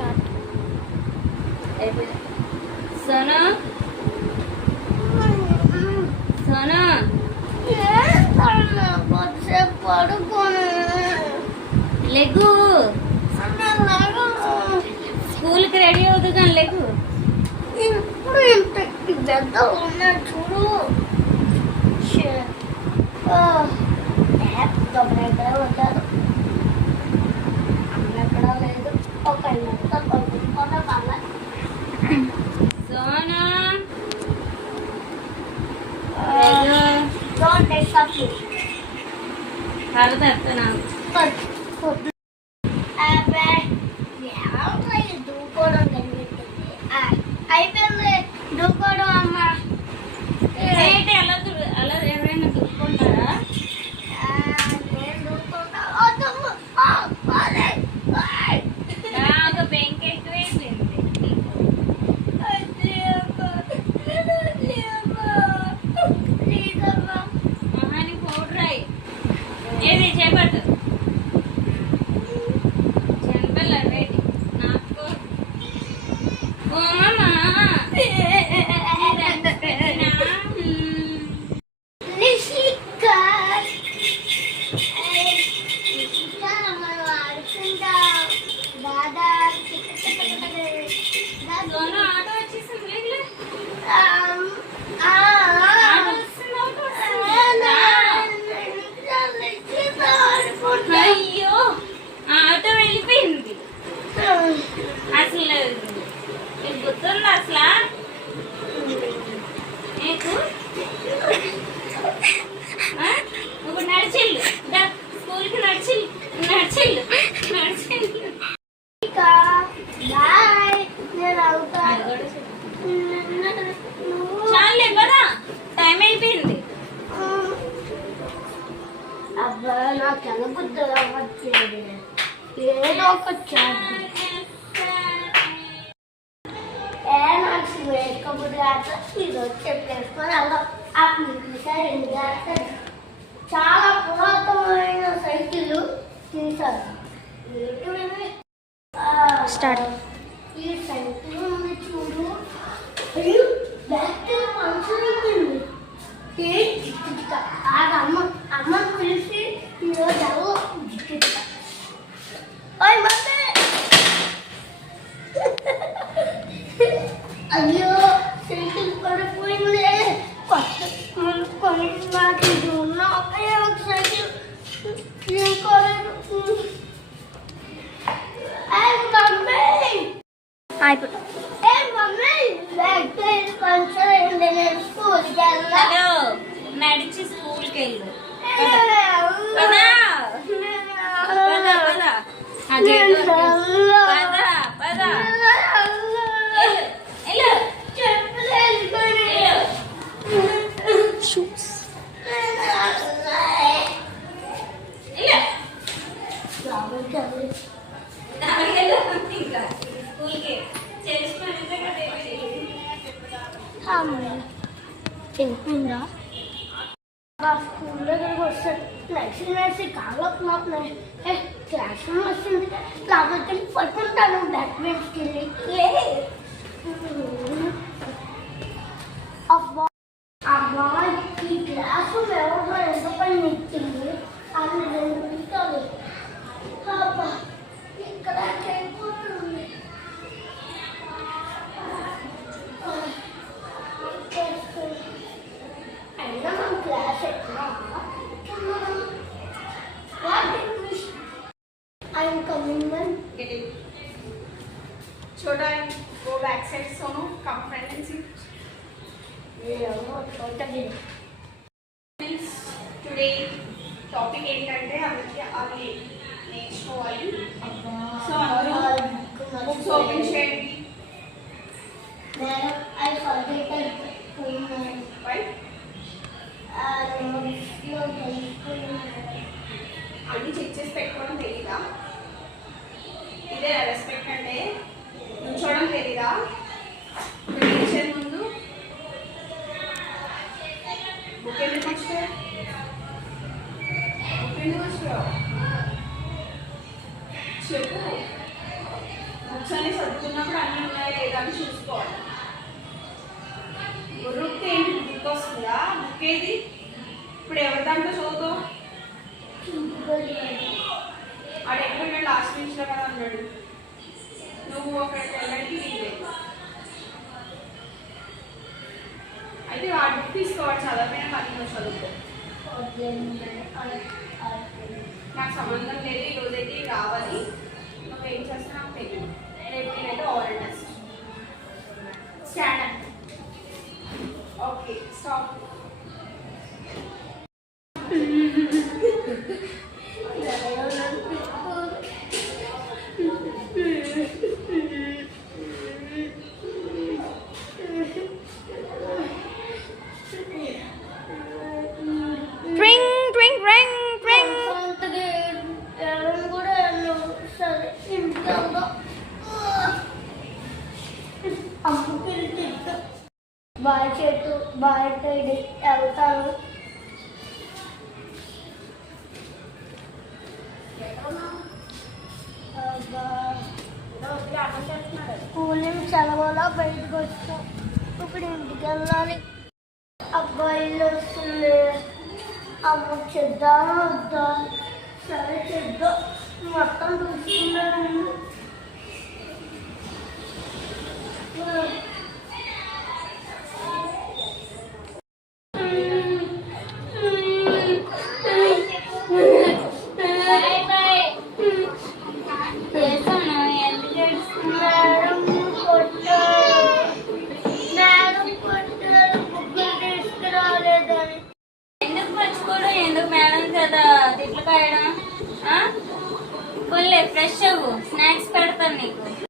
Start. Sona Sona leg స్కూల్కి ready అవుతుంది కానీ లెగ్గు ఇప్పుడు ఇంత పెద్ద ఉన్నా చూడు. ఎక్కడ ఉంటారు అక్కడ లేదు. ఒక సోనా కాలు తెస్తున్నాను. దూకోవడం కనిపిస్తుంది. అయిపోయింది దూకోవడం అమ్మ. అలా ఎవరైనా దుక్కుంటారా? నేను దూకుంటా. బాగా బెంక్ ఎక్కువైపోయింది. మొహానికి పౌడర్ రాయి. ఏది చేపట్టు చెంపలు అవేటి నాకు ఆటో వచ్చేసింది. అయ్యో ఆటో వెళ్ళిపోయింది. అసలు నీకు గుర్తుందా అసలు నీకు? ఇప్పుడు నడిచిల్లు స్కూల్కి నడిచిల్లు నడిచిల్లు నడిచిల్లు. చాలే కదా టైం అయిపోయింది. అబ్బా నాకు ఎలా బుద్ధి అవ్వట్లేదు. ఏదో ఒక నాకు వేసుకోబుద్ధి కాక ఈరోజు చెప్పేసుకొని అలా ఆ పిలిచారు. చాలా పురాతనమైన సైకిల్ తీశారు. స్టార్ట్. ఈ సైకిల్ ఉంది చూడు. బ్యాక్ మనుషులు అమ్మ పిలిచి ఈరోజు అవ్వ అయ్యో సైకిల్ పడిపోయింది. నాకు ఇది ఉన్న ఒకే ఒక సైకిల్ నడిచి స్కూల్కి వెళ్ళు. చెప్పిందా స్కూల్ దగ్గరకు వస్తాడు. నడిచి కాళ్ళకు మాకు క్లాస్ రూమ్ వస్తుంది. కాబట్టి పట్టుకుంటాను బ్యాక్ బెంచ్కి వెళ్ళి. అబ్బా అబ్బా ఈ క్లాస్ రూమ్ ఎవరో ఎంత పని నెట్టింది అని 2 నిమిషాలు. అబ్బా ఇక్కడ అయిపోతుంది. అయినా మన క్లాస్ ఎట్లా I'm coming man. Get it. Choda and go back side. Sono, come friend and see. Today topic ఏంటంటే అవి నేర్చుకోవాలి. సో అందరూ బుక్స్ ఓపెన్ చేయండి. I forget Right? అన్ని చెక్ చేసి పెట్టుకోవడం తెలీదా? ఇదే రెస్పెక్ట్ అంటే నుంచోవడం తెలీదా? టీచర్ ముందు బుక్ ఎందుకు వచ్చావు? బుక్ ఎందుకు వచ్చావు చెప్పు. కూర్చొని చదువుతున్నప్పుడు అన్నీ ఉన్నాయా లేదా అని చూసుకోవాలి. గురువుకి ఏంటి గుర్తొస్తుందా? బుక్ ఏది? ఇప్పుడు ఎవరి దాంట్లో చదువుతావు? ఆడు ఎప్పుడు లాస్ట్ బెంచ్లో కదా అన్నాడు. నువ్వు అక్కడికి వెళ్ళడానికి వీలేదు. అయితే వాడు బుక్ తీసుకోవాలి, చదవకపోయినా పని నువ్వు చదువుకో. నాకు సంబంధం లేదు, ఈరోజైతే రావాలి. నువ్వేం చేస్తా నాకు తెలియదు. రేపు నేనైతే over test. Stand okay stop. ట్రింగ్ ట్రింగ్ ట్రింగ్ ట్రింగ్. కూడా సరే ఇంట్లో అమ్మకి తిట్టు బాయ్ చెట్టు బాయ్ సైడ్ వెళ్తాను. స్కూల్ నుంచి సెలవులా బయటకు వచ్చాం. ఇప్పుడు ఇంటికి వెళ్ళాలి. అబ్బాయిలు వస్తుంది. అమ్మ చేద్దామా వద్దా? సరే చేద్దాం. మొత్తం చూసుకున్నాను. Bye bye. చేశాను. ఎందుకు ఏడుస్తున్నావు? మేడం కొట్టారు బుక్కులు తీసుకురాలేదని. ఎందుకు మర్చిపోవడం? ఎందుకు మేడం కదా తిట్లు కాయడం? ఫుల్ ఫ్రెష్ అవ్వు, స్నాక్స్ పెడతాను నీకు.